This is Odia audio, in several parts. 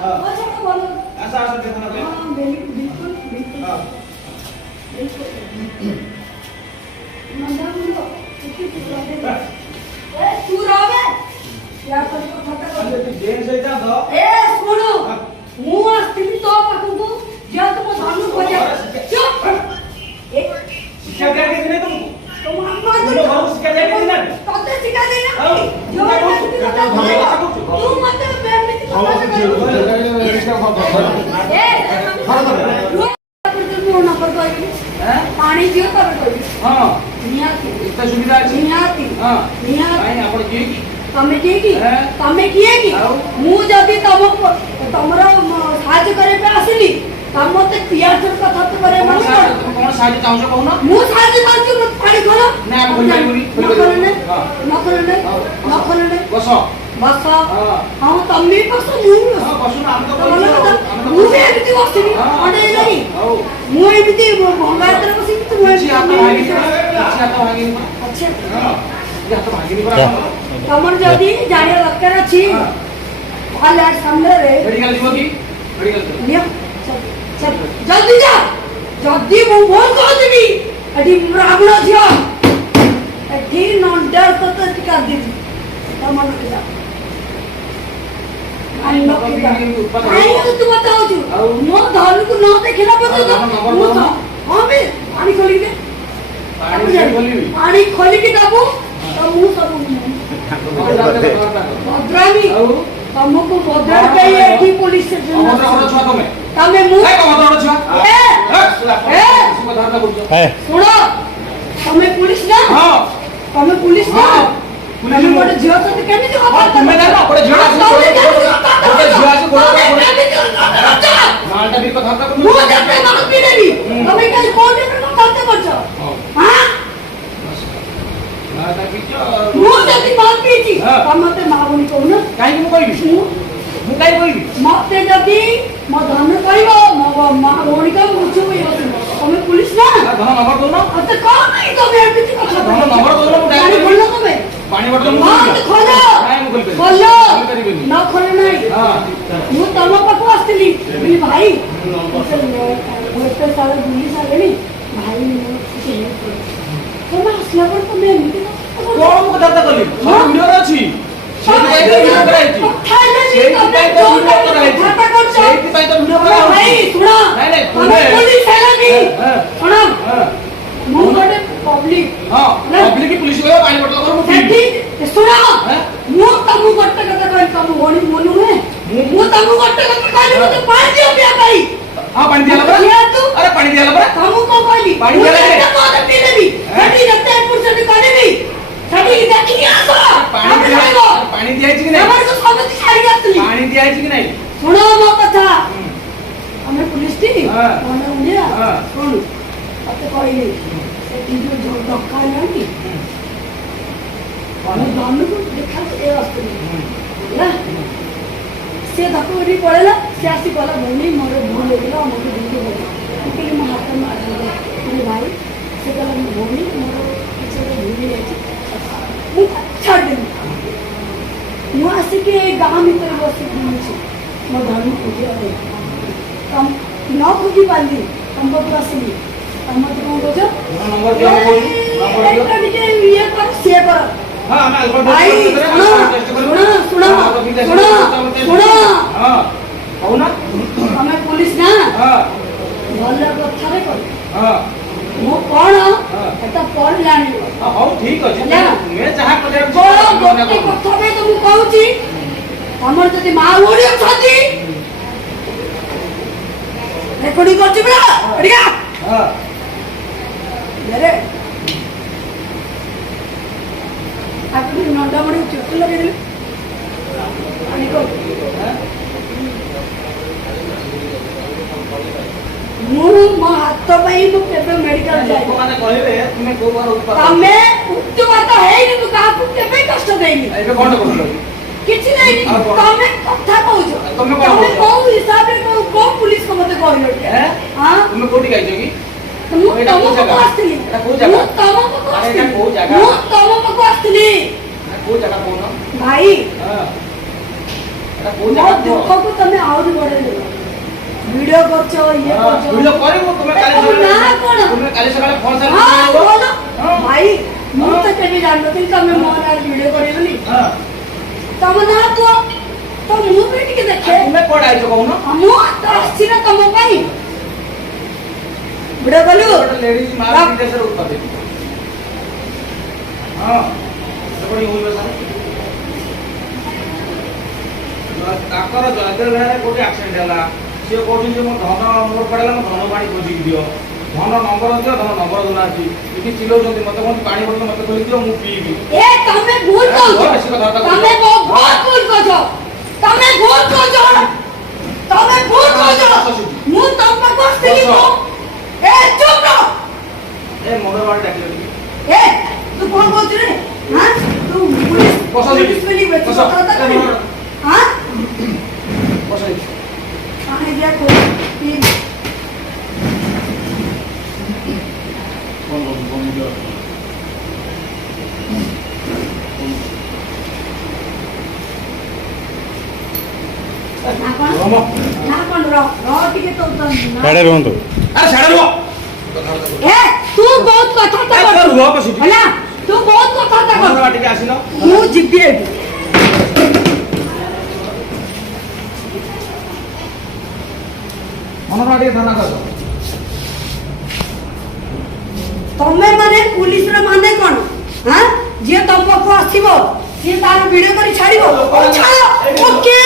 अच्छा तो बोलो ऐसा ऐसा देखना पे हां बिल्कुल बिल्कुल हां मंदा बोलो ए तू रावे या कर खाता कर अरे तू जेल से जा दो ए सुनो मु आस्तिनी तो पाखु जे तुम धनु खोजा चुप ए शिक्षा दे के नहीं तुमको तुम अम्मा तुम लोग घर शिक्षा दे के नहीं तोते सिखा देना हां जो तू मत बेमित पानी दियो तब कोई हां नियाती इतना सुविधा अछि नियाती हां नियाती नहीं आपण के की तमे की तमे किए की मु जदी तमको तमरो साहाय्य करे पे आसिली तम मते पियाचर कथा तो करे मन कौन साहाय्य चाहू कहू ना मु साहाय्य चाहू मत पानी खोलो ना हम खोल न खोलने बस हां तमे बस मु हां बस ना हम तो मु भी एमती बसिनी अडे नहीं मु एमती भंगातर बसिनी तू अच्छा तमर जदी जानिया दरकार अछि आला सामने रे मेडिकल जीव की मेडिकल निया चल जल्दी जा जल्दी मु बोल को देबी अडी ब्राह्मण छियो अडी नंडर तो टिका दी तमर के जा आई नो के आई तू बताओ तू मो धन को न देखला बतो मु तो हां बे पानी खोली दे पानी खोली के दाबू तो मु सब भद्रामी तमको भद्रा गई है की पुलिस स्टेशन तमे मु सुनो तमे पुलिस ना हां तमे पुलिस ना पुलिस मोटे झियो तो केमिति कथा तमे ना पड़े झियो गोटे झियो आसी मालटा भी कथा का मु जते ना पीडेली तमे काई कोर्ट में कथा करछो हां मु जति मार पीची तमते मागुनी कहू ना काई मु कहबी मु काई कहबी मते जति म धन कहबो म मागुनी का मुछु तमे पुलिस ना धन नंबर दो ना अते कोन नहीं तमे एमती कथा धन नंबर दो ना पानी बोललो तमे पानी बोतल मु खोलो काई मु बोल खोलो न खोले नहीं हां मु तम पाखु आस्तिली बोली भाई होते सारे पुलिस आ गनी भाई ने तमे असला पर तमे एमती कौन को दादा कली हम वीडियो रे अछि सेई वीडियो कराइछि सेई पाई तो वीडियो कराइछि सेई पाई तो वीडियो कराइछि भाई सुनो नहीं तमे पुलिस है नहीं सुनो मु गोटे पब्लिक हां पब्लिक की पुलिस को पानी बोतल कर मु ठीक सुनो मु तमु गोटे कथा कहै तमु होनी मोनु है मु तमु गोटे कथा कहै मते पानी दियो पिया भाई हां पानी दियाला पर अरे पानी दियाला पर तमु को कहली पानी दियाला तो तो पी देबी छठी रत्ते पुरसे कर देबी छठी देखि आसो पानी दिया कि नहीं हमर को समझ छाड़ी आतली पानी दिया कि नहीं सुनो मो कथा हमें पुलिस थी कोन उलिया सुन अते कहली से तीन जो धक्का लानी कोन दान को देखा ए रास्ते ना से धक्का उड़ी पड़ेला से आसी गला भूमि मोर भूल गेला हमके देखि बोल कि म हाथ में आ गया भाई से गला भूमि मोर पीछे भूल गई मु छाड़ दे मु आसी के गांव में तर बस छी मो धर्म पूजा है कम न पूजी पाली हम तो आसी हम तो कौन बोझो नंबर दिया नंबर दिया ये कर से कर हां मैं अल्फा भाई सुनो हां कहू ना हमें पुलिस ना हां भले कथा रे कर हां मो कोन एटा पढ़ लानी हां ठीक अछि मैं जहां करे गोटे कथा में तो मु कहूची हमर जति मा ओडी छथि रेकॉर्डिंग करछि बरा अड़िया हां अरे आपनी नंदा मणि चोट लगे दिले पानी को मु म हाथ पई मु केबे मेडिकल जाय माने कहले तुमे को बार ऊपर तमे उच्च बात है नि तू का केबे कष्ट देनी एबे कोन करलो किछि नै तमे कथा कहू तमे को हिसाब रे को पुलिस को मते कहलो हैं हां तुमे कोठी गाइछो की मु तमको आस्तिली एटा को जगह मु तमको आस्तिली एटा को जगह मु तमको आस्तिली को जगह कोन भाई हां ଏଟା କୋଉ ମୋ ଜାଗା କୁହ? ଦୁଃଖକୁ ତମେ ଆହୁରି ବଢେଇ ଦେଲ। ଭିଡିଓ କରୁଛ ଇଏ ହଁ, କରୁଛ। ଭିଡିଓ କରିବୁ ତୁମେ କାଲି ତମ ସକାଳେ ନାଁ କଣ? ତୁମେ କାଲି ସକାଳେ ଫୋନ ସାରି ହଁ, ବୋଲ। ହଁ। ଭାଇ ମୁଁ ହଁ। ତ କେବେ ଜାଣିନଥିଲି ତମେ ମୋ ନାଁରେ ଭିଡିଓ କରିବ ବୋଲି। ହଁ ତମ ନାଁ କୁହ ତ ମୁଁ ବି ଟିକେ ଦେଖେ। ତୁମେ କୁଆଡେ ଆଇଛ କହୁନ? ମୁଁ ତ ଆସିଛି ନା ତମ ପାଇଁ। ଭିଡିଓ କଲୁ ଗୋଟେ ଲେଡିଜ ମାର ବିଦେଶରେ ଉତ୍ପାଦ ହଁ ସେପଟେ ହଉଛ ସାର୍ ତାଙ୍କର ଜୟଦେବ ବିହାରରେ କୋଉଠି ଆକ୍ସିଡେଣ୍ଟ ହେଲା ସିଏ କହୁଛନ୍ତି ଯେ ମୋ ଧନ ମୋର ପଡିଲା ମୋ ଧନ ପାଣି ଖୋଜିକି ଦିଅ ଧନ ନମ୍ବର ଦିଅ ଧନ ନମ୍ବର ଦଉନାହାନ୍ତି ଏଠି ଚିଲଉଛନ୍ତି ମତେ କହନ୍ତି ପାଣି ବୋତଲ ମତେ ଖୋଲି ଦିଅ ମୁଁ ପିଇବି ଏ ତମେ ଭୁଲ କହୁଛ। ତମେ ବହୁତ ଭୁଲ କହୁଛ। ତମେ ଭୁଲ କହୁଛ। ତମେ ଭୁଲ କହୁଛ। ମୁଁ ତମ ପାଖକୁ ଆସିଥିଲି ମୁଁ। ଏ ଚୁପ ରହ। ଏ ମଙ୍ଗଳବାର ଡାକିଲେ ଟିକେ ଏ ତୁ କଣ କହୁଛୁ ରେ? ହାଁ ତୁ ବସ ସେଠି। ପୁଲିସ ବୋଲି ବେଶୀ ବସ। କଥା କରିବୁ। ହାଁ ବସ ଏଠି। ପାଣି ଦିଆ କହୁଛି ନା କଣ ନା କଣ ରହ ଟିକେ ତ ସାଡ଼େ ରୁହନ୍ତୁ। ଆରେ ସାଡେ ରୁହ ଏ ତୁ ବହୁତ କଥାବାର୍ତ୍ତା ଏ, କରୁଛୁ। ରୁହ ବସିଠି। ହେଲା ତୁ ବହୁତ କଥାବାର୍ତ୍ତା କରୁଛୁ। ମଙ୍ଗଳବାର ଟିକେ ଆସିଲ ମୁଁ ଯିବି ଏଠି। ମଙ୍ଗଳବାର ଟିକେ ଥାନା କର ତମେ ମାନେ ପୁଲିସର ମାନେ କଣ? ହାଁ ଯିଏ ତମ ପାଖକୁ ଆସିବ ସିଏ ତାର ଭିଡିଓ କରି ଛାଡିବ। ଛାଡ ଓକେ।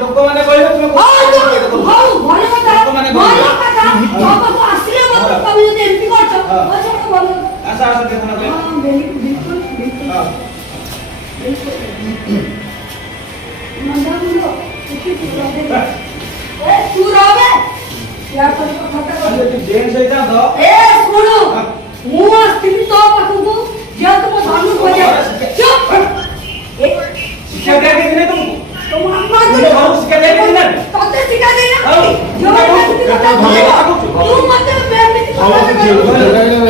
ଲୋକମାନେ କହିବେ ତୁମେ ହଉ ଭଲ କଥା ଲୋକମାନେ ଭଲ କହିବେ। କଥା ତମ ପାଖକୁ ଆସିଲେ ମଧ୍ୟ ତମେ ଯଦି ଏମିତି କରୁଛ ଭଲ କଥା। ଆସ ଆସ ଟିକେ ଥାନା କର ହଁ ବିଲକୁଲ ବିଲକୁଲ ବିଲକୁଲ ହଁ ମନ୍ଦା ମୁଣ୍ଡ ଏ ତୁ ରହବେ ୟା ପରେ କଥାଟା ଆରେ କର। ତୁ ଜେନ୍ସ ହେଇଥାନ୍ତ ଏ ଶୁଣୁ ମୁଁ ଆସିଥିଲି ତୋ ପାଖକୁ ଯେ ତୁମ ଧନୁ ଖୋଜା ଚୁପ ଏ ଶିକ୍ଷା ଦିଆଯାଇଛି ନାହିଁ ତୁମକୁ ତୁମ ଆତ୍ମା ତୁମ ଘରକୁ ଶିକ୍ଷା ଦିଆଯାଇଛି ନା ତତେ ଶିଖା ଦେଇନା ଆଉ? ଯୋଉ ଏମିତି କଥା କହିବ ତୁ ମତେ ଏମିତି କଥା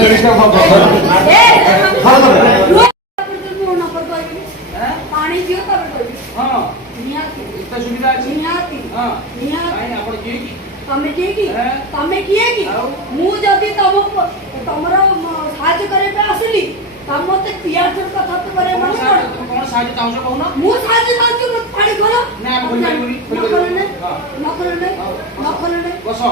ପାଣି ଦିଅ ତାପରେ କହିବି ହଁ ନିହାତି ଏତେ ସୁବିଧା ଅଛି ନିହାତି ହଁ ନିହାତି କାଇଁ ଆପଣ କିଏ କି ତମେ କିଏ କି ହେ? ତମେ କିଏ କି ଆଉ? ମୁଁ ଯଦି ତମର ସାହାଯ୍ୟ କରିବା ପାଇଁ ଆସିଲି ତମ ମତେ ପିଆଜ କଥା ତ କରିବା କଣ ମାନେ ସାହାଯ୍ୟ କଣ? କଣ ସାହାଯ୍ୟ ଚାହୁଁଛ କହୁନ ମୁଁ ସାହାଯ୍ୟ ଚାହୁଁଛି ମତେ ପାଣି ଖୋଲ ନା, ଆମେ ଖୋଲିପାରିବୁନି, ନଖୋଲନେ ହଁ। ନଖୋଲନେ ନଖୋଲନେ ବସ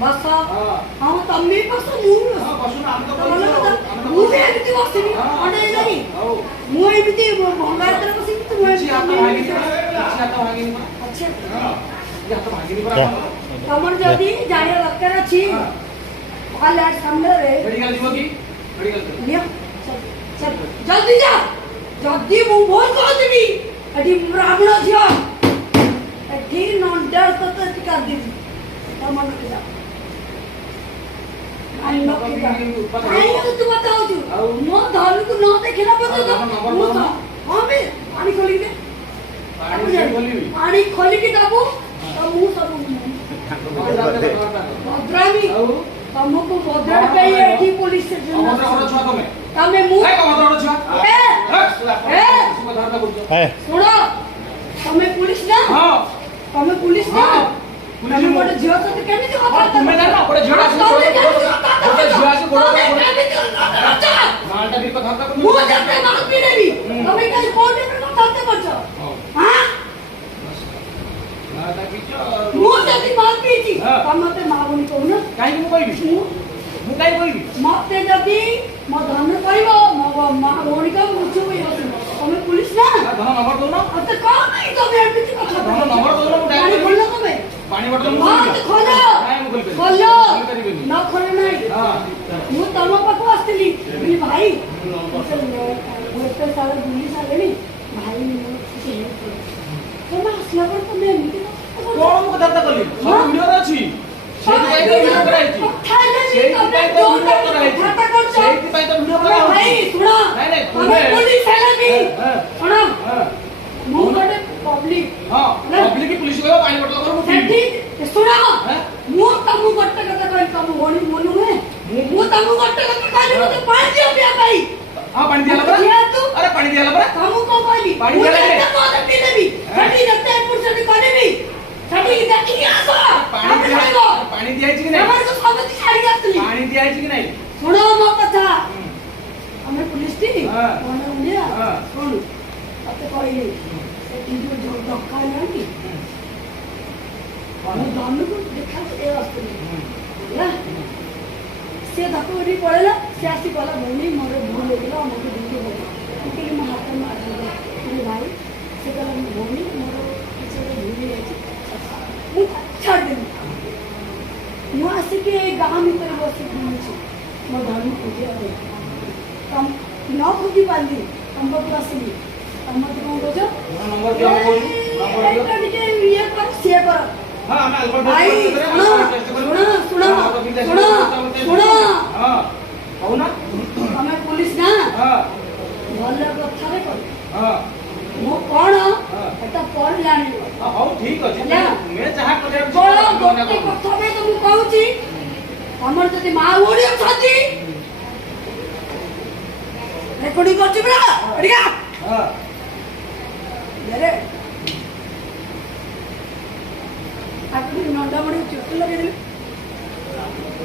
ବସ ହଁ ହଁ ତମେ ବି ବସ ମୁଁ ବି ହଁ ବସ ବସୁନ ଆମେ ତ ଭଲ ବସିଛୁ କଥା ଆମେ ତ ମୁଁ ବି ବସିଛୁ। ଏମିତି ବସିବି ହଁ, ଅଣ୍ଡେଇ ଲାଗି ହଉ ମୁଁ ଏମିତି ଭଙ୍ଗା ହାତରେ ବସିବି ତୁ କିଛି ହାତ ଭାଙ୍ଗିନି ଏମିତି ପରା, କିଛି ହାତ ଭାଙ୍ଗିନି ପରା। ଅଛି ହଁ କିଛି ହାତ ଭାଙ୍ଗିନି ପରା ଯା। ଆମର। ତମର ଯଦି ଜାଣିବା ଦରକାର ଅଛି ହଁ। ତାହେଲେ ସାମ୍ନାରେ ମେଡିକାଲ ଯିବ କି ମେଡିକାଲ ଯିବ ନିଅ ଚାଲ ଜଲ୍ଦି ଯା ଯଦି ମୁଁ ଭୁଲ କହୁଥିବି ଏଠି ବ୍ରାହ୍ମଣ ଝିଅ ଏଠି ନଣ୍ଡା ତତେ ଏଠି କାନ୍ଦିବି ତା ମନକୁ ଯା କାହିଁକି ତୁ ମତେ ହଉଛୁ ଆଉ? ମୋ ଧନକୁ ନ ଦେଖିଲା ପର୍ଯ୍ୟନ୍ତ ଆଉ ତମ ମୁଁ ନମ୍ବର ତ ହଁ ବେ ପାଣି ଖୋଲିକି ଦେ ପାଣି କିଏ ଖୋଲିବି ପାଣି ଖୋଲିକି ଦବୁ ତ ମୁଁ ସବୁ ଭଦ୍ରାମି ଆଉ ତମକୁ ଭଦ୍ରାମି ପାଇଁ ଏଠି ପୋଲିସ ଷ୍ଟେସନ ଅଭଦ୍ର ଘର ଛୁଆ ତମେ ତମେ ମୁଁ ଏ ଅଭଦ୍ର ଘର ଛୁଆ ଏ, ଏ, ଧର୍ମ କରୁଛ ଏ ଶୁଣ ତମେ ପୁଲିସ ନା ହଁ ତମେ ପୁଲିସ ନା ହଁ, ପୁଲିସ ତମେ ମୁଁ। ଗୋଟେ ଝିଅ ସହିତ କେମିତି ହଁ, କଥା ତୁମେ ଜାଣିନ ଗୋଟେ ଝିଅଟା ଆସି ତମେ ଗୋଡ଼ କେମିତି ଗୋଡ଼ କଥା ଗୋଟେ ଝିଅ ଆସି ଗୋଡ଼ ତମେ ଗୋଡ଼ କେମିତି କଥା କରୁଛ? ମାଲଟା ବି କଥା କରୁଛ ମୁଁ ଯେତେ ମାଲ ପିଇନେବି ତମେ କାହିଁ କୋଉଠି କଥାବାର୍ତ୍ତା କରୁଛ ହଉ। ହଁ ମାଲଟା ପିଇଛ ମୁଁ ଯଦି ମାଲ ପିଇଛି ହଁ। ତମେ ମତେ ମା ବୋଲି କହୁନ କାହିଁକି ମୁଁ କହିବି ମୁଁ ମୁଁ କାହିଁକି କହିବି ମତେ ଯଦି ମୋ ଧନ କହିବ ମୋ ମା ଭଉଣୀ କହିବ ମୁଁ ଚୁପ ହେଇ ବସିବି ତମେ ପୁଲିସ ନା ଆ, ଧନ ନମ୍ବର ଦଉନ ମତେ କଣ ପାଇଁ ତମେ ଏମିତି କଥା ଧନ ନମ୍ବର ଦଉନ ମୁଁ ପାଣି ଡାଇରେକ୍ଟ ଖୋଲ ତମେ ପାଣି ବୋତଲ ମୁଁ ହଁ ଖୋଲିବି। ଖୋଲ ନାଇଁ ମୁଁ ଖୋଲିପାରିବିନି। ଖୋଲ ଖୋଲିପାରିବିନି। ନ ଖୋଲ ନାହିଁ ହଁ ମୁଁ ତମ ପାଖକୁ ଆସିଥିଲି କହିଲି ଭାଇ ମୁଁ ଏତେ ସାରା ବୁଲି ସାରିଲିଣି ଭାଇ ମୋର କିଛି help କର। ତମେ ଆସିଲା ପରେ ତମେ ଏମିତି କଥା କଣ ମୁଁ କଥାବାର୍ତ୍ତା କଲି ସବୁ ଭିଡିଓରେ ଅଛି ସେଇଥିପାଇଁ ତ ଭିଡିଓ କରାହେଇଛି ସେଇଥିପାଇଁ ତ ଭିଡିଓ କରାହେଇଛି ସେଇଥିପାଇଁ ତ ଭିଡିଓ କରାହେଉଛି ଭାଇ ଶୁଣ ନାଇଁ ନାଇଁ ତମେ ତୁମେ ପୋଲିସ ହେଲେ ବି ହଁ, ଶୁଣ ହଁ, ମୁଁ ଗୋଟେ ପବ୍ଲିକ ହଁ ପବ୍ଲିକ ପୁଲିସ କହିବ ପାଣି ବୋତଲ କର ମୁଁ ପିଇବି। ସେଠି ଶୁଣ ହଁ? ମୁଁ ତମକୁ ଗୋଟେ କଥା କହିଲି ତମ ଭଉଣୀ ମୁଁ ନୁହେଁ ମୁଁ ତମକୁ ଗୋଟେ କଥା କହିଲି ମତେ ପାଣି ଦିଅ ପିଇବା ପାଇଁ ହଁ ପାଣି ଦିଆଲା ପରା ଯେହେତୁ ଆରେ ପାଣି ଦିଆଲା ପରା ତମକୁ କଣ କହିଲି ପାଣି ମୁଁ ଦିଆଲା ଯେତେ କି? ମଦ ପିଇଦେବି ସେଠି ଯେତେ ଏପଟ ସେଠି କରିବି ସେଠିକି ଦେଖିକି ଆସ ପାଣି ଆମେ ଖାଇବ ପାଣି ଦିଆଯାଇଛି କି ନାହିଁ? ତମର ସବୁ ଛାଡିକି ଆସିଥିଲି ପାଣି ଦିଆଯାଇଛି କି ନାହିଁ? ଶୁଣ ମୋ କଥା ଆମେ ପୁଲିସ ଟି ହଁ। କଣ ବୁଝିଲା ହଁ। ଶୁଣ ତତେ କହିଲି ସେଠି ଯୋଉ ଡକା ହେଲାଣି ମୁଁ ଧନୁକୁ ଦେଖାକୁ ଏ ଆସିଥିଲି ହେଲା ସେ ଧକ୍କା କରି ପଳେଇଲା ସେ ଆସି ଗଲା ଭଉଣୀ ମୋର ଭୁଲ ହେଇଗଲା ଆମକୁ ଦେଇକି ଗଲା ମୁଁ କହିଲି ମୋ ହାତ ମାରିଦେଲି ଭାଇ ସେ କହିଲା ମୋ ଭଉଣୀ ମୋର କିଛି ଗୋଟେ ଭୁଲ ହେଇଯାଇଛି ମୁଁ ଛାଡ଼ିଦେଲି ମୁଁ ଆସିକି ଏଇ ଗାଁ ଭିତରେ ବସିକି ବୁଲୁଛି ମୋ ଧର୍ମ ଖୋଜିବା ପାଇଁ ନ ଖୋଜି ପାରିଲି ତମ ପାଖକୁ ଆସିଲି ତମେ ମତେ କଣ କହୁଛ ନମ୍ବର ଦିଅ ମୁଁ କହୁଛି ନମ୍ବର ଦିଅ। ଏଇଟା ଟିକେ ଇଏ କର ସିଏ କର ହଁ ଆମେ ଆଲବର୍ଟ ଭାଇ ଶୁଣ ଶୁଣ ଶୁଣ ଶୁଣ ଶୁଣ ହଁ କହୁନା ତମେ ପୁଲିସ ନା ହଁ ଭଲ କଥାରେ କର ହଁ ମୁଁ କଣ ହଁ। ଏଟା ପରେ ଜାଣିବ ହଉ ଠିକ ଅଛି ହେଲା। ତୁମେ ଯାହା କରିବାକୁ ବଳ ଚାହୁଁଛ ଗୋଟେ ମନା କରୁନି। କଥା ପାଇଁ ତ ମୁଁ କହୁଛି ତମର ଯଦି ମା ଭଉଣୀ ଅଛନ୍ତି ରେକର୍ଡିଂ କରୁଛି ପରା ଏଠିକା ହଁ ରେ ଆପଣ ନଣ୍ଡାମଣି ଚୁଟି ଲଗେଇଦେଲେ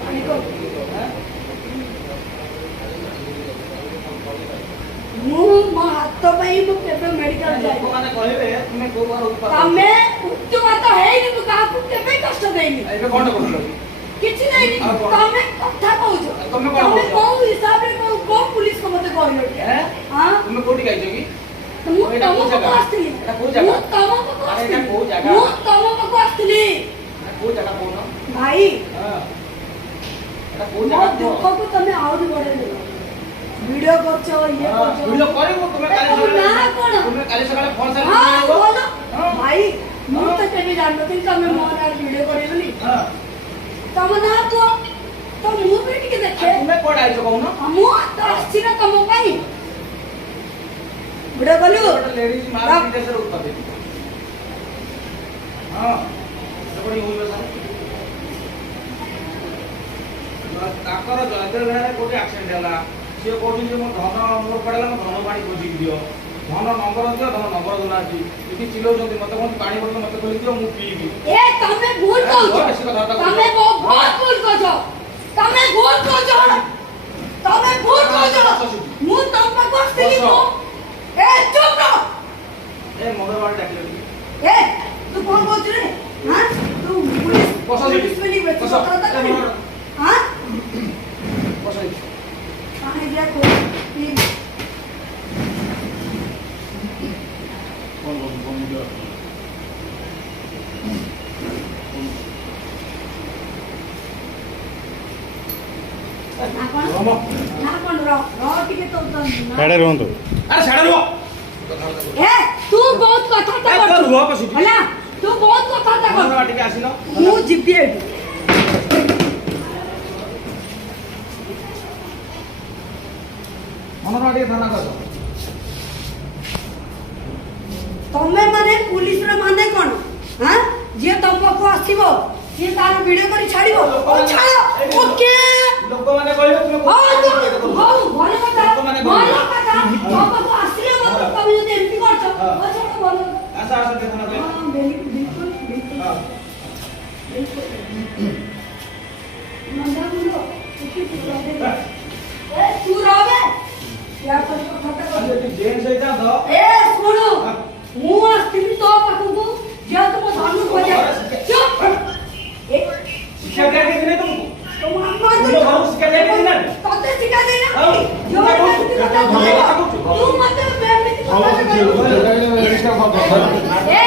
ପାଣି କର ମୁଁ ମୋ ହାତ ପାଇଁ ମୁଁ କେବେ ମେଡିକାଲ ଯାଏ ଲୋକମାନେ କହିବେ ତୁମେ କୋଉ ଘର ଉତ୍ପାଦ ତମେ ଉଚ୍ଚବାତ ହେଇନି ମୁଁ କାହାକୁ କେବେ କଷ୍ଟ ଦେଇନି ଏବେ କଣ କରୁଛ କିଛି ନାହିଁ ଆଉ କଣ? ତମେ କଥା କହୁଛ ତମେ କଣ ତମେ କହୁଛ? କୋଉ ହିସାବରେ କୋଉ ପୁଲିସ କୁ ମତେ କହିଲ ଏଁ? ହଁ ତୁମେ କୋଉଠି ଯାଇଛ କି ମୁଁ ଏଇଟା ତମ କୋଉ ପାଖକୁ ଜାଗା? ଆସିଥିଲି ଏଇଟା କୋଉ ଜାଗା? ମୁଁ ତମ ପାଖକୁ ଆରେ ଏଇଟା ଆସିଥିଲି କୋଉ ଜାଗା? ମୁଁ ତମ ପାଖକୁ ଆସିଥିଲି କୋଉ ଜାଗା କହୁନ ଭାଇ ହଁ ଏଟା କୋଉ ମୋ ଜାଗା କୁହ? ଦୁଃଖକୁ ତମେ ଆହୁରି ବଢେଇ ଦେଲ ଭିଡିଓ କରୁଛ ଇଏ ହଁ, କରୁଛ ଭିଡିଓ କରିବୁ ତୁମେ ଏ, କାଲି ତମ ନାଁ ସକାଳେ କଣ? ତୁମେ କାଲି ସକାଳେ ଫୋନ ସାରି ହଁ ଭଲ ହଁ। ଭାଇ ମୁଁ ହଁ। ତ କେବେ ଜାଣିନଥିଲି ତମେ ମୋ ନାଁରେ ଭିଡିଓ କରିବ ବୋଲି ହଁ ତମ ନାଁ କୁହ ତ ମୁଁ ବି ଟିକେ ଦେଖେ ତୁମେ କୁଆଡେ ଆଇଛ କହୁନ ମୁଁ ତ ଆସିଛି ନା ତମ ପାଇଁ ଭିଡିଓ କଲୁ ଗୋଟେ ଲେଡିଜ ମାର୍କେଟ ଦେଶର ଉତ୍ପାଦ ହଁ ସେପଟେ ହୋଇବ ସାର୍ ତାଙ୍କର ଜୟଦେବ ବେଳାରେ କୋଉଠି ଆକ୍ସିଡେଣ୍ଟ ହେଲା ସିଏ କହୁଛନ୍ତି ଯେ ମୋ ଧନ ମୋର ପଡିଲା ମୋ ଧନ ପାଣି ଖୋଜିକି ଦିଅ ଧନ ନମ୍ବର ଦିଅ ଧନ ନମ୍ବର ଦଉନାହାନ୍ତି ଏଠି ଚିଲଉଛନ୍ତି ମତେ କହନ୍ତି ପାଣି ବୋତଲ ମତେ ଖୋଲି ଦିଅ ମୁଁ ପିଇବି ଏ ତମେ ଭୁଲ ବେଶୀ କହୁଛ କଥାବାର୍ତ୍ତା ତମେ କରୁଛ। ବହୁତ ଭୁଲ କହୁଛ ତମେ ଭୁଲ କହୁଛ ତମେ ଭୁଲ କହୁଛ ମୁଁ ତମ ପାଖକୁ ଆସିଥିଲି ମୁଁ ଏ ଚୁପ ରହ ଏ ମଙ୍ଗଳବାର ଡାକିଲେ ଟିକେ। ଏ ତୁ କଣ କହୁଛୁ ରେ ହାଁ ତୁ ପୁଲିସ ବସ ସେଠି। ପୁଲିସ ବୋଲି ବେଶୀ ବସ। କଥାବାର୍ତ୍ତା ଏ କରିବୁ ମଙ୍ଗଳ- ହାଁ ବସ ଏଇଠି। ପାଣି ଦିଆ କହୁଛି ନା କଣ ରମ। ନା କଣ ରହ ଟିକେ ତ ନା ସାଡ଼େ ରୁହନ୍ତୁ ଆରେ ସାଡେ ରୁହ ଏ ତୁ ବହୁତ କଥାବାର୍ତ୍ତା ଏ, କରୁଛୁ ରୁହ ବସିଠି। ହେଲା ତୁ ବହୁତ କଥାବାର୍ତ୍ତା ମଙ୍ଗଳବାର କରୁଛୁ ଟିକେ ଆସିଲ ମୁଁ ଯିବି ଏଠୁ ମଙ୍ଗଳବାର ଟିକେ ଥାନା କର ତମେ ମାନେ ପୁଲିସର ମାନେ କଣ ହାଁ ଯିଏ ତମ ପାଖକୁ ଆସିବ ସିଏ ତାର ଭିଡିଓ କରି ଛାଡିବ ଓ ଛାଡ ଓକେ ଲୋକମାନେ କହିବେ ତୁମେ ହଉ କୋଉ- ହଉ ଭଲ କଥା ଲୋକମାନେ ଭଲ କହିବେ। କଥା ତମ ପାଖକୁ ଆସିଲେ ମଧ୍ୟ ତମେ ଯଦି ଏମିତି କରୁଛ ହଁ। ଓ ଛାଡ ଭଲ କଥା ଆସ ଆସ ଟିକେ ଥାନା କର ହଁ ବିଲକୁଲ ବିଲକୁଲ ହଁ ନନ୍ଦା ମୁଣ୍ଡ ଏ ତୁ ରହବେ ୟା ପରେ କଥାଟା ଆଜି କର ଏଠି ଜେଣ୍ଟସ ହେଇଥାନ୍ତ ଏ ଶୁଣୁ ମୁଁ ଆସିଥିଲି ତୋ ପାଖକୁ ଯେହେତୁ ମୋ ଧନୁ ଖୋଜା ଚୁପ ଏ ଶିକ୍ଷା ଦିଆଯାଇଛି ନାହିଁ ତମକୁ ତମ ତୁମ ଘରକୁ ଶିକ୍ଷା ଦିଆଯାଇଛି ନା ତତେ ଶିଖା ଦେଇନା ଆଉ, ଯୋଉ ତୁ ଏମିତି କଥା ତୁ କହିବ, କହୁଛୁ। ତୁ ମତେ ଏମିତି କଥା କହିବ। ଏ